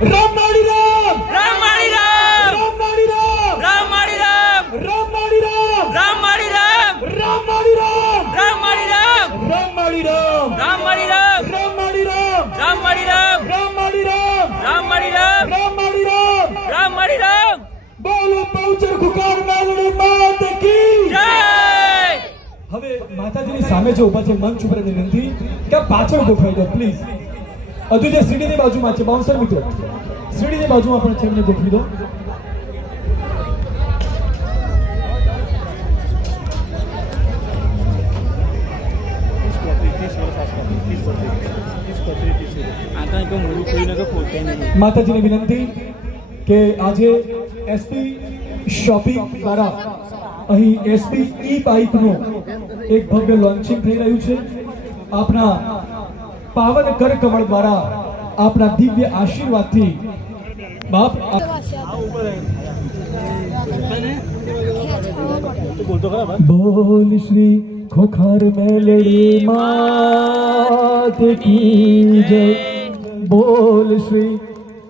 રામ માળી રામ, રામ માળી રામ, રામ માળી રામ, રામ માળી રામ, રામ માળી રામ, રામ માળી રામ, રામ માળી રામ, રામ માળી રામ, રામ માળી રામ, રામ માળી રામ, રામ માળી રામ, રામ માળી રામ, રામ માળી રામ, રામ માળી રામ, રામ માળી રામ. રામ માળી રામ. બોલો બહુચર ખુકાર મેલડી માત કી જય. હવે માતાજીની સામે જે ઊભા છે મંચ ઉપર વિનંતી કે આ પાછળ ગોઠવાઈ દો પ્લીઝ. હજુ જે સીડીની બાજુમાં છે બાઉન્સર મિત્રો, સીડીની બાજુમાં પણ છે એમને ગોઠવી દો. માતાજીની વિનંતી કે આજે એસપી શોપિંગ દ્વારા અહીં એસપી ઈ બાઇકનું એક ભવ્ય લોન્ચિંગ થઈ રહ્યું છે. આપના પાવન કર કમળ દ્વારા આપના દિવ્ય આશીર્વાદથી બાપ બોલ શ્રી ખોખાર મેલડી માત કી જય, બોલ શ્રી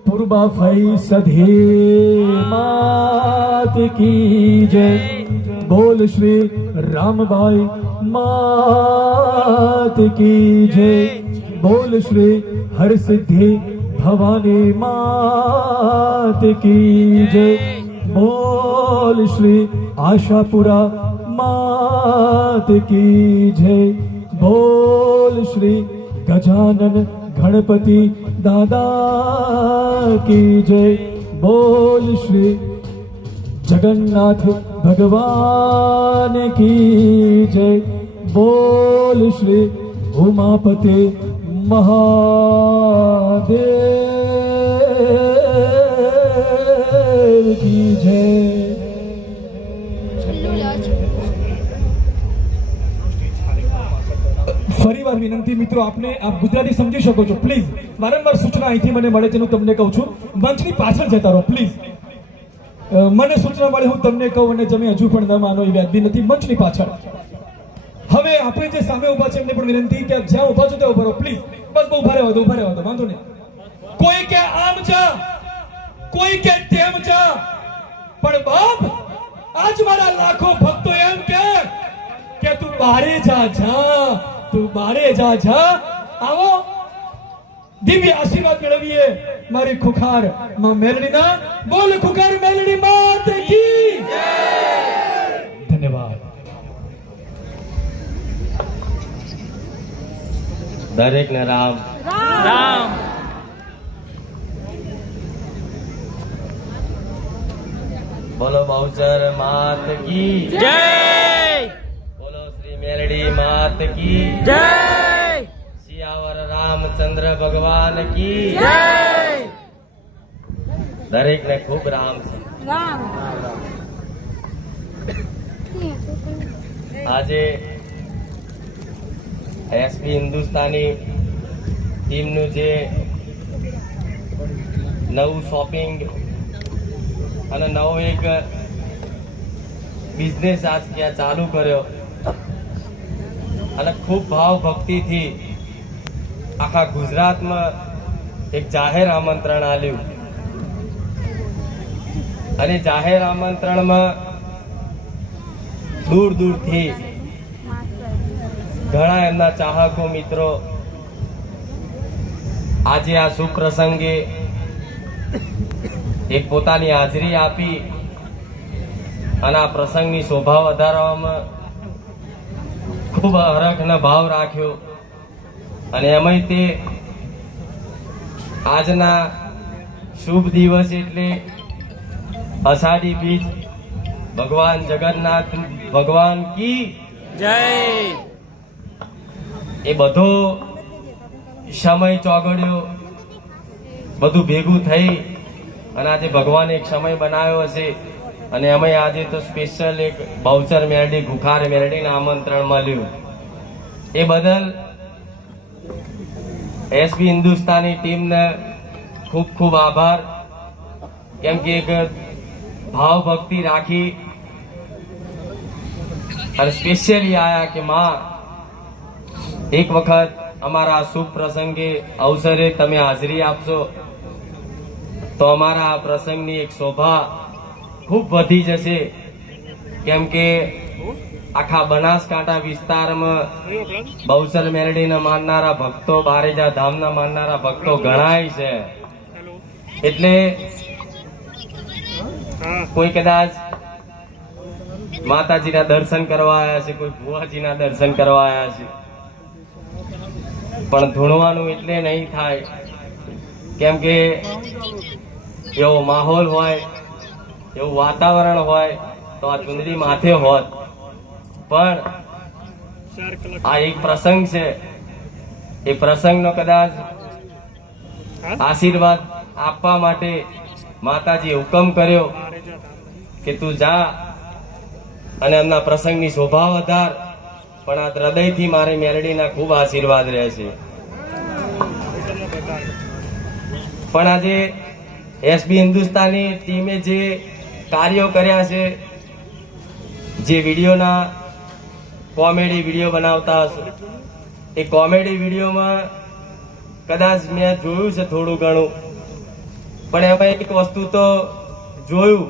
પૂર્બા ફઈ સધી માત કી જય, બોલ શ્રી રામભાઈ માત કી જય, બોલ શ્રી હરસિદ્ધિ ભવાની માત કી જય, બોલ શ્રી આશાપુરા માત કી જય, બોલ શ્રી ગજાનન ગણપતિ દાદા કી જય, બોલ શ્રી જગન્નાથ ભગવાન કી જય, બોલ શ્રી ઉમાપતે મહાદેવ કી જય. ફરીવાર વિનંતી મિત્રો, આપને આપ ગુજરાતી સમજી શકો છો પ્લીઝ. વારંવાર સૂચના અહીંથી મને મળે છે, હું તમને કહું છું મંચની પાછળ જતા રહો પ્લીઝ. મને સૂચના મળે હું તમને કહું અને તમે હજુ પણ ન માનો એ વ્યાજબી નથી. મંચની પાછળ હવે આપણે જે સામે ઉભા છે એમને પણ વિનંતી કે જ્યાં ઉભા છો ત્યાં ઉભા રહો પ્લીઝ. બસ બહુ ઉભા રહેવા દો, ઉભા રહેવા દો, વાંધો નહીં. કોઈ કે આમ જા, કોઈ કે તેમ જા, પણ બાપ આજ મારા લાખો ભક્તો એમ કે તું બારે જા જા, તું બારે જા જા. આવો દિવ્ય આશીર્વાદ મેળવીએ મારી ખુખાર માં મેલડીના. બોલ ખુખાર મેલડી માત કી જય. ધન્યવાદ. દરેક ને રામ રામ. બોલો બહુચર માત કી જય. બોલો શ્રી મેલડી માત કી જય. સિયાવર રામચંદ્ર ભગવાન કી જય. દરેક ને ખૂબ રામ છે. આજે એસપી હિન્દુસ્તાની ટીમનું જે નવું શોપિંગ અને નવો એક બિઝનેસ આજ ત્યાં ચાલુ કર્યો અને ખૂબ ભાવ ભક્તિથી આખા ગુજરાતમાં એક જાહેર આમંત્રણ આપ્યું અને જાહેર આમંત્રણમાં દૂર દૂરથી ઘણા એમના ચાહકો મિત્રો આજે આ શુભ પ્રસંગે એક પોતાની હાજરી આપી અને આ પ્રસંગની શોભા વધારવામાં ખૂબ હરખનો ભાવ રાખ્યો. અને એમાંય તે આજના શુભ દિવસ એટલે અષાઢી બીજ, ભગવાન જગન્નાથ ભગવાન કી જય. એ બધો સમય ચોગડ્યો, બધું ભેગું થઈ અને આજે ભગવાને એક સમય બનાવ્યો હશે. અને અમે આજે તો સ્પેશિયલ એક બહુચર મેરડી ખુખાર મેરડીને આમંત્રણ મળ્યું. એ બદલ એસપી હિન્દુસ્તાની ટીમને ખૂબ ખૂબ આભાર. કેમ કે એક ભાવ ભક્તિ રાખી અને સ્પેશિયલી આયા કે માં એક વખત અમારા શુભ પ્રસંગે અવસરે તમે હાજરી આપશો. તો અમારા આ પ્રસંગની એક શોભા ખૂબ વધી જશે. કેમ કે આખા બનાસકાંઠા વિસ્તારમાં બહુચર મેલડીના માનનારા ભક્તો, બારેજા ધામના માનનારા ભક્તો ઘણાય છે. એટલે કોઈ કદાચ માતાજીના દર્શન કરવા આવ્યા છે, કોઈ ભુવાજીના દર્શન કરવા આવ્યા છે, પણ ધૂણવાનું એટલે નહીં થાય. કેમ કે એવો માહોલ હોય, એવું વાતાવરણ હોય તો આ ચુંદડી માથે હોત. પણ આ એક પ્રસંગ છે, એ પ્રસંગનો કદાચ આશીર્વાદ આપવા માટે માતાજીએ હુકમ કર્યો કે તું જા અને એમના પ્રસંગની શોભા વધાર. પણ આ હૃદયથી મારે મેલડીના ખૂબ આશીર્વાદ રહેશે. પણ આજે એસબી હિન્દુસ્તાની ટીમે જે કાર્યો કર્યા છે, જે વિડીયોના કોમેડી વિડીયો બનાવતા હશો, એ કોમેડી વિડીયોમાં કદાચ મેં જોયું છે થોડું ઘણું, પણ એમાં એક વસ્તુ તો જોયું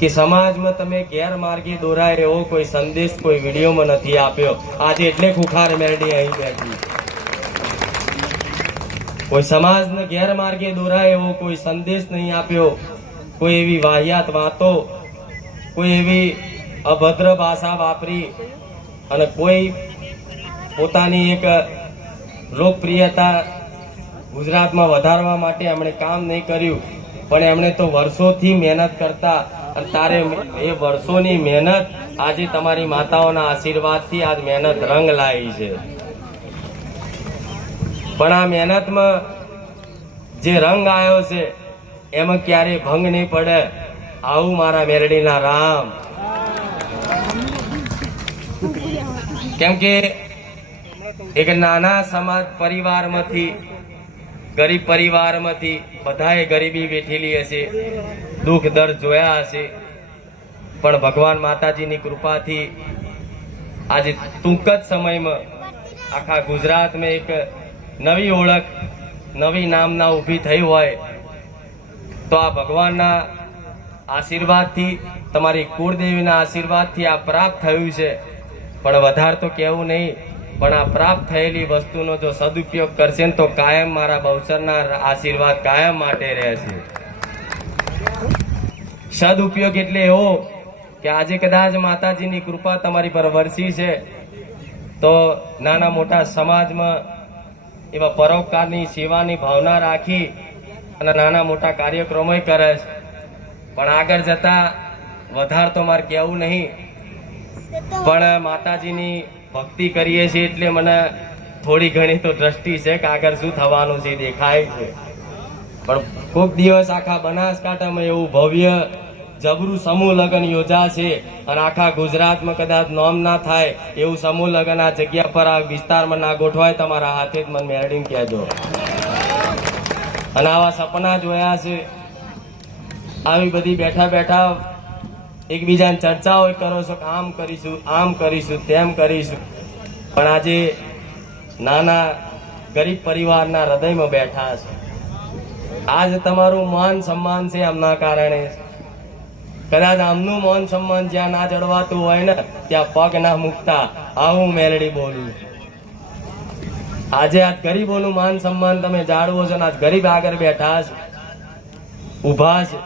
કે સમાજમાં તમે ગેરમાર્ગે દોરાય એવો કોઈ સંદેશ કોઈ વિડીયોમાં નથી આપ્યો. આજે એટલે ખુખાર મેલડી અહીં બેઠી. કોઈ સમાજને ગેરમાર્ગે દોરાય એવો કોઈ સંદેશ નહીં આપ્યો. કોઈ એવી વાહિયાત વાતો, કોઈ એવી અભદ્ર ભાષા વાપરી અને કોઈ પોતાની એક લોકપ્રિયતા ગુજરાતમાં વધારવા માટે એમણે કામ નહીં કર્યું. પણ એમણે તો વર્ષોથી મહેનત કરતા, અને તારે એ વર્ષોની મહેનત આજે તમારી માતાઓના આશીર્વાદથી આજ મહેનત રંગ લાવી છે. પણ આ મહેનતમાં જે રંગ આવ્યો છે એમાં ક્યારેય ભંગ નહીં પડે. આવું મારા મેલડીના રામ. કેમ કે એક નાના સમાજ પરિવારમાંથી, ગરીબ પરિવારમાંથી, બધાએ ગરીબી વેઠેલી હશે, દુઃખ દર્દ જોયા હશે, પણ ભગવાન માતાજીની કૃપાથી આજે ટૂંક જ સમયમાં આખા ગુજરાતમાં એક નવી ઓળખ, નવી નામના ઊભી થઈ હોય તો આ ભગવાનના આશીર્વાદથી, તમારી કુળદેવીના આશીર્વાદથી આ પ્રાપ્ત થયું છે. પણ વધારે તો કહેવું નહીં, પણ આ પ્રાપ્ત થયેલી વસ્તુનો જો સદુપયોગ કરશે ને તો કાયમ મારા બહુચરના આશીર્વાદ કાયમ માટે રહેશે. સદુપયોગ એટલે એવો કે આજે કદાચ માતાજીની કૃપા તમારી પર વરસી છે તો નાના મોટા સમાજમાં એવા પરોપકારની સેવાની ભાવના રાખી અને નાના મોટા કાર્યક્રમો કરે છે. પણ આગળ જતા વધારે તો મારે કહેવું નહીં, પણ માતાજીની ભક્તિ કરીએ છીએ એટલે મને થોડી ઘણી તો દ્રષ્ટિ છે કે આગળ શું થવાનું છે દેખાય છે. પણ કોઈક દિવસ આખા બનાસકાંઠામાં એવું ભવ્ય જબરું સમૂહ લગ્ન યોજાશે અને આખા ગુજરાતમાં કદાચ નોમ ના થાય એવું સમૂહ લગ્ન આ જગ્યા પર, આ વિસ્તારમાં ના ગોઠવાય, તમારા હાથે જ મને મેળવીને કહેજો. અને આવા સપના જોયા છે, આવી બધી બેઠા બેઠા એકબીજાને ચર્ચાઓ કરો છો કે આમ કરીશું, આમ કરીશું, તેમ કરીશું. પણ આજે નાના ગરીબ પરિવારના હૃદયમાં બેઠા છે. આજ તમારું માન સન્માન છે એમના કારણે. કદાચ આમનું માન સન્માન જ્યાં ના જળવાતું હોય ને ત્યાં પગ ના મૂકતા. આવું મેલડી બોલું. આજે આ ગરીબોનું માન સન્માન તમે જાળવો છો ને આજ ગરીબ આગળ બેઠા છે, ઉભા છે.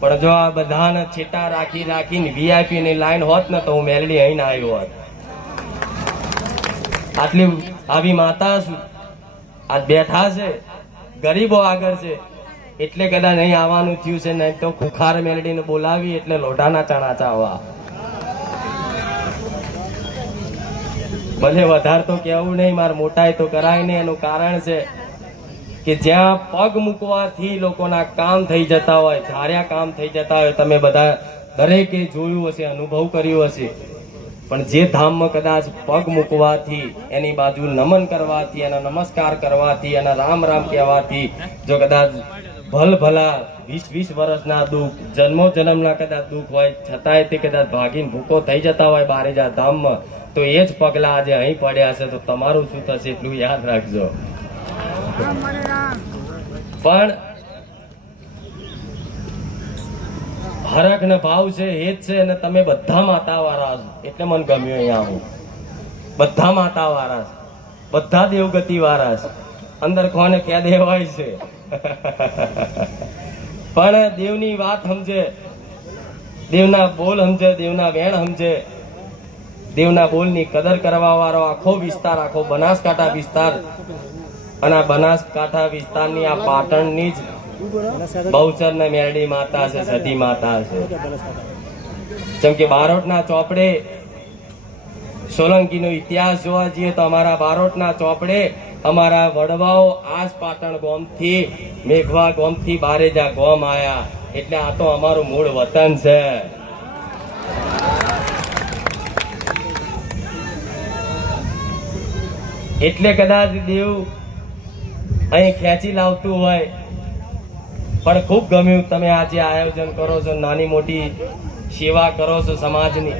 પણ જો આ બધાને છેટા રાખી રાખીને વીઆઈપી ની લાઈન હોત ને તો હું મેલડી અહીં આવ્યો હોત. આટલી આવી માતા આજ બેઠા છે, ગરીબો આગળ છે એટલે કદાચ અહીં આવવાનું થયું છે. નહીં તો ખુખાર મેલડીને બોલાવી એટલે લોઢાના ચણા ચાવવા. ભલે વધારે તો કેવું નહીં, મારે મોટાઈ તો કરાય નહીં. એનું કારણ છે કે જ્યાં પગ મૂકવાથી લોકોના કામ થઈ જતા હોય, ધાર્યા કામ થઈ જતા હોય, તમે બધા દરેકે જોયું હશે, અનુભવ કર્યો હશે. પણ જે ધામમાં કદાચ પગ મૂકવાથી, એની બાજુ નમન કરવાથી, એના નમસ્કાર કરવાથી, એના રામ રામ કહેવાથી જો કદાચ ભલભલા 20-20 વર્ષના દુઃખ, જન્મો જન્મના કદાચ દુઃખ હોય છતાંય તે કદાચ ભાગીને ભૂકો થઈ જતા હોય બારેજા ધામમાં, તો એ જ પગલા આજે અહીં પડ્યા છે. તો તમારું શું થશે એટલું યાદ રાખજો. પણ હરખ ને ભાવ છે એ જ છે, અને તમે બધા માતા વાળા છો એટલે મને ગમ્યું અહીંયા આવું. બધા માતા વાળા છે, બધા દેવગતિ વાળા છે, અંદર કોને ક્યાં દેવાય છે પણ દેવની વાત સમજે, દેવના બોલ સમજે, દેવના વેણ સમજે, દેવના બોલની કદર કરવા વાળો આખો વિસ્તાર, આખો બનાસકાંઠા વિસ્તાર, અને આ બનાસકાંઠા વિસ્તારની આ પાટણની જ બહુચર ને મેરડી માતા છે, સતી માતા છે. જેમ કે બારોટના ચોપડે સોલંકીનો ઇતિહાસ જોવા જઈએ તો અમારા બારોટના ચોપડે અમારા વડવાઓ આજ પાટણ ગોમથી, મેઘવા ગોમથી બારેજા ગોમ આયા, એટલે આ તો અમારું મૂળ વતન છે. એટલે કદાચ દેવ અહીં ખેંચી લાવતું હોય, પણ ખૂબ ગમ્યું તમે આજે આયોજન કરો છો, નાની મોટી સેવા કરો છો સમાજની.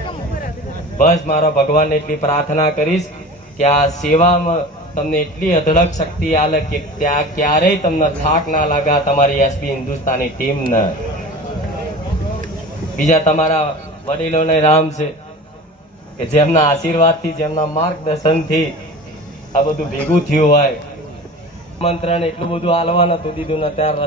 બસ મારો ભગવાનને એટલી પ્રાર્થના કરીશ કે આ સેવામાં તમને એટલી અઢળક શક્તિ આલે કે ત્યાં ક્યારેય તમને થાક ના લાગા તમારી એસબી હિન્દુસ્તાની ટીમને. બીજા તમારા વડીલોને રામ છે કે જેમના આશીર્વાદથી, જેમના માર્ગદર્શનથી આ બધું ભેગું થયું હોય. મંત્રને એટલું બધું હાલવા નતું દીધું ને ત્યારે